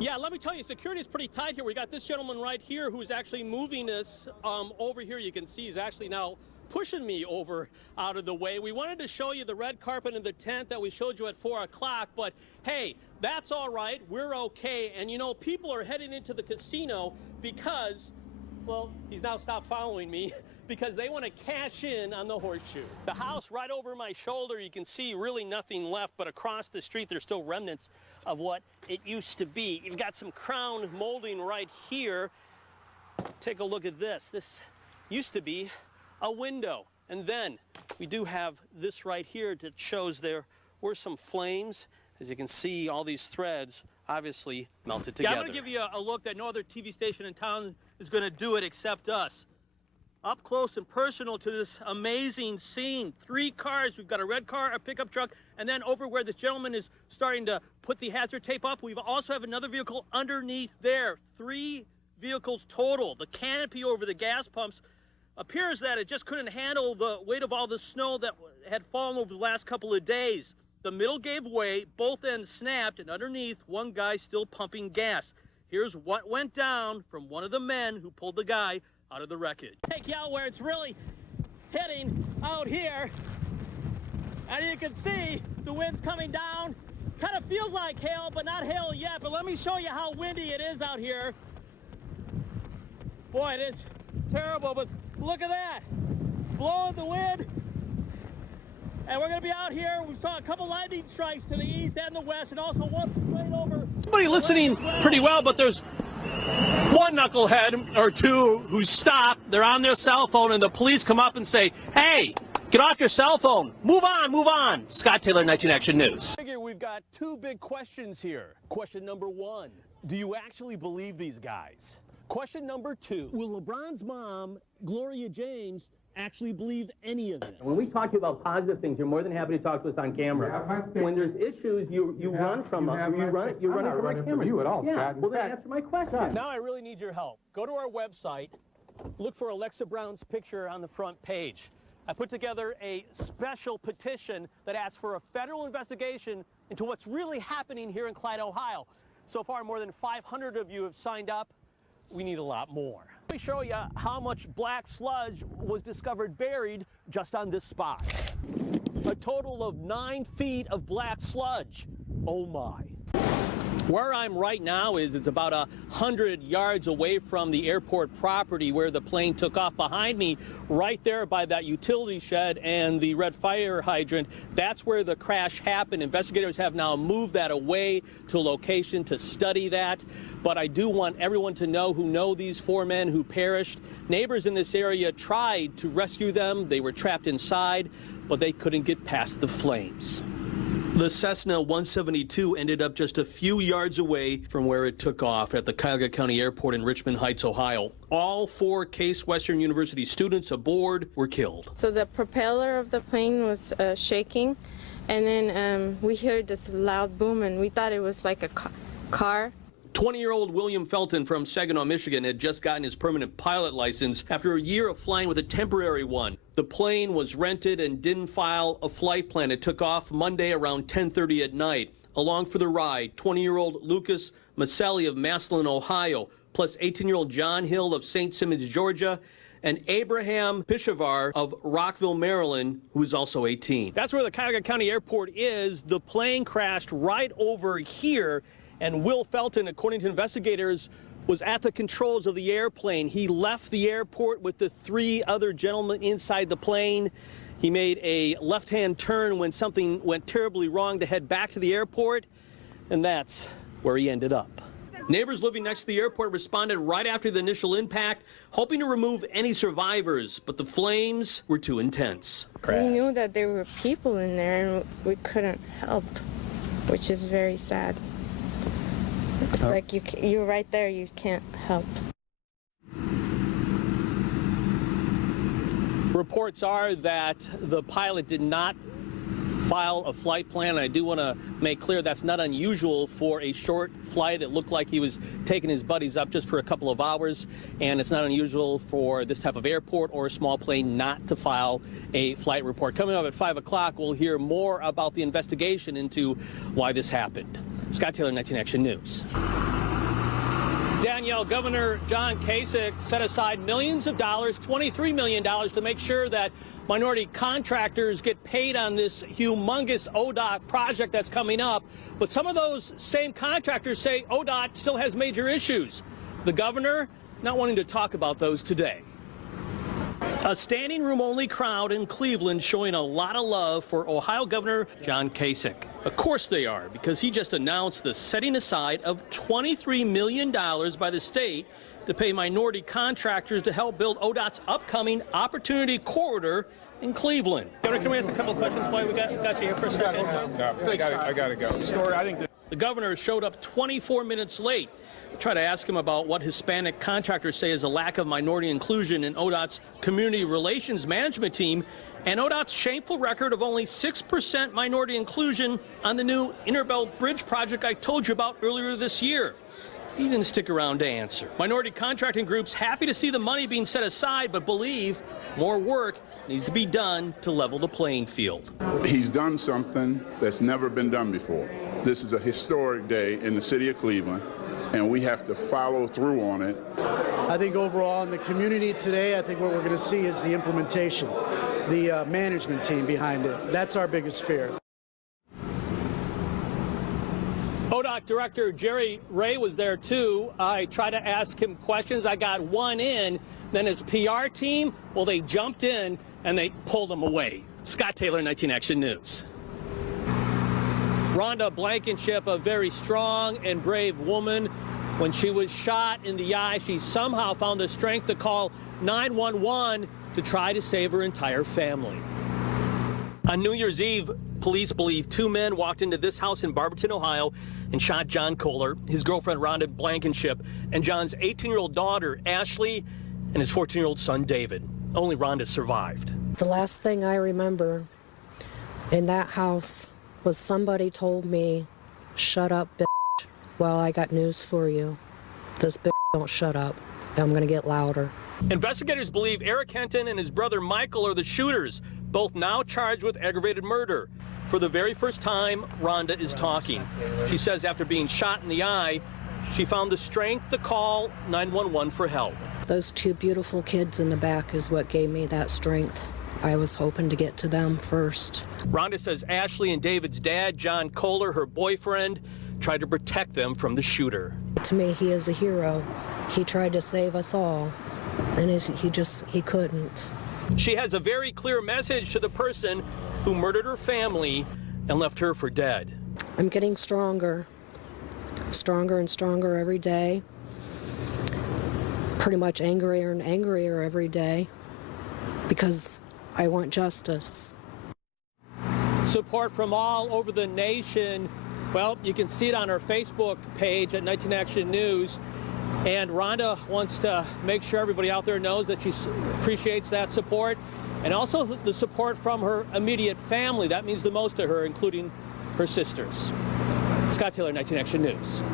Yeah, let me tell you, security is pretty tight here. We got this gentleman right here who's actually moving us over here. You can see he's actually now pushing me over out of the way. We wanted to show you the red carpet in the tent that we showed you at 4 o'clock, but hey, that's all right. We're okay. And you know, people are heading into the casino because, well, he's now stopped following me because they want to cash in on the horseshoe. The house right over my shoulder, you can see really nothing left, but across the street there's still remnants of what it used to be. You've got some crown molding right here. Take a look at this. This used to be a window. And then we do have this right here that shows there were some flames. As you can see, all these threads obviously melted together. Yeah, I'm going to give you a look that no other TV station in town is going to do it except us. Up close and personal to this amazing scene. 3 cars. We've got a red car, a pickup truck, and then over where this gentleman is starting to put the hazard tape up, we also have another vehicle underneath there. 3 vehicles total. The canopy over the gas pumps appears that it just couldn't handle the weight of all the snow that had fallen over the last couple of days. The middle gave way, both ends snapped, and underneath, one guy still pumping gas. Here's what went down from one of the men who pulled the guy out of the wreckage. Take you out where it's really hitting out here. And you can see the wind's coming down. Kind of feels like hail, but not hail yet. But let me show you how windy it is out here. Boy, it is terrible, but look at that. Blowing the wind. And we're going to be out here. We saw a couple lightning strikes to the east and the west, and also one straight over. Everybody listening pretty well, but there's one knucklehead or two who stop. They're on their cell phone, and the police come up and say, hey, get off your cell phone. Move on, move on. Scott Taylor, 19 Action News. I figure we've got 2 big questions here. Question number 1, do you actually believe these guys? Question number 2, will LeBron's mom, Gloria James, actually believe any of this? When we talk to you about positive things, you're more than happy to talk to us on camera. When there's issues, you run from us. You're running from our camera. You at all, yeah. Scott. Well, then answer my question. Now I really need your help. Go to our website, look for Alexa Brown's picture on the front page. I put together a special petition that asks for a federal investigation into what's really happening here in Clyde, Ohio. So far, more than 500 of you have signed up. We need a lot more. Let me show you how much black sludge was discovered buried just on this spot. A total of 9 feet of black sludge. Oh my. Where I'm right now it's about 100 yards away from the airport property where the plane took off. Behind me, right there by that utility shed and the red fire hydrant, that's where the crash happened. Investigators have now moved that away to a location to study that. But I do want everyone to know who know these 4 men who perished. Neighbors in this area tried to rescue them. They were trapped inside, but they couldn't get past the flames. The Cessna 172 ended up just a few yards away from where it took off at the Cuyahoga County Airport in Richmond Heights, Ohio. All 4 Case Western University students aboard were killed. So the propeller of the plane was shaking, and then we heard this loud boom, and we thought it was like a car. 20-year-old William Felton from Saginaw, Michigan had just gotten his permanent pilot license after a year of flying with a temporary one. The plane was rented and didn't file a flight plan. It took off Monday around 10:30 at night. Along for the ride, 20-year-old Lucas Maselli of Massillon, Ohio, plus 18-year-old John Hill of St. Simons, Georgia, and Abraham Pishavar of Rockville, Maryland, who is also 18. That's where the Cuyahoga County Airport is. The plane crashed right over here. And Will Felton, according to investigators, was at the controls of the airplane. He left the airport with the 3 other gentlemen inside the plane. He made a left-hand turn when something went terribly wrong to head back to the airport, and that's where he ended up. Neighbors living next to the airport responded right after the initial impact, hoping to remove any survivors, but the flames were too intense. We knew that there were people in there, and we couldn't help, which is very sad. It's like you're right there, you can't help. Reports are that the pilot did not file a flight plan. I do want to make clear that's not unusual for a short flight. It looked like he was taking his buddies up just for a couple of hours, and it's not unusual for this type of airport or a small plane not to file a flight report. Coming up at 5 o'clock, we'll hear more about the investigation into why this happened. Scott Taylor, 19 Action News. Danielle, Governor John Kasich set aside millions of dollars, $23 million, to make sure that minority contractors get paid on this humongous ODOT project that's coming up. But some of those same contractors say ODOT still has major issues. The governor not wanting to talk about those today. A standing room only crowd in Cleveland showing a lot of love for Ohio Governor John Kasich. Of course they are, because he just announced the setting aside of $23 million by the state to pay minority contractors to help build ODOT's upcoming Opportunity Corridor in Cleveland. Governor, can we ask a couple of questions while we got you here for a second? No, I got to go. Story, I think the governor showed up 24 minutes late. Try to ask him about what Hispanic contractors say is a lack of minority inclusion in ODOT's Community Relations Management team and ODOT's shameful record of only 6% minority inclusion on the new Interbelt Bridge project I told you about earlier this year. He didn't stick around to answer. Minority contracting groups happy to see the money being set aside, but believe more work needs to be done to level the playing field. He's done something that's never been done before. This is a historic day in the city of Cleveland, and we have to follow through on it. I think overall in the community today, I think what we're going to see is the implementation, the management team behind it. That's our biggest fear. ODOT Director Jerry Ray was there too. I tried to ask him questions. I got one in. Then his PR team, well, they jumped in and they pulled him away. Scott Taylor, 19 Action News. Rhonda Blankenship, a very strong and brave woman. When she was shot in the eye, she somehow found the strength to call 911 to try to save her entire family. On New Year's Eve, police believe two men walked into this house in Barberton, Ohio, and shot John Kohler, his girlfriend Rhonda Blankenship, and John's 18-year-old daughter, Ashley, and his 14-year-old son, David. Only Rhonda survived. The last thing I remember in that house was somebody told me, "Shut up, bitch." Well, I got news for you. This bitch don't shut up. I'm gonna get louder. Investigators believe Eric Henton and his brother Michael are the shooters, both now charged with aggravated murder. For the very first time, Rhonda is talking. She says after being shot in the eye, she found the strength to call 911 for help. Those two beautiful kids in the back is what gave me that strength. I was hoping to get to them first. Rhonda says Ashley and David's dad, John Kohler, her boyfriend, tried to protect them from the shooter. To me, he is a hero. He tried to save us all, and he couldn't. She has a very clear message to the person who murdered her family and left her for dead. I'm getting stronger and stronger every day. Pretty much angrier and angrier every day because I want justice. Support from all over the nation. Well, you can see it on our Facebook page at 19 Action News. And Rhonda wants to make sure everybody out there knows that she appreciates that support and also the support from her immediate family. That means the most to her, including her sisters. Scott Taylor, 19 Action News.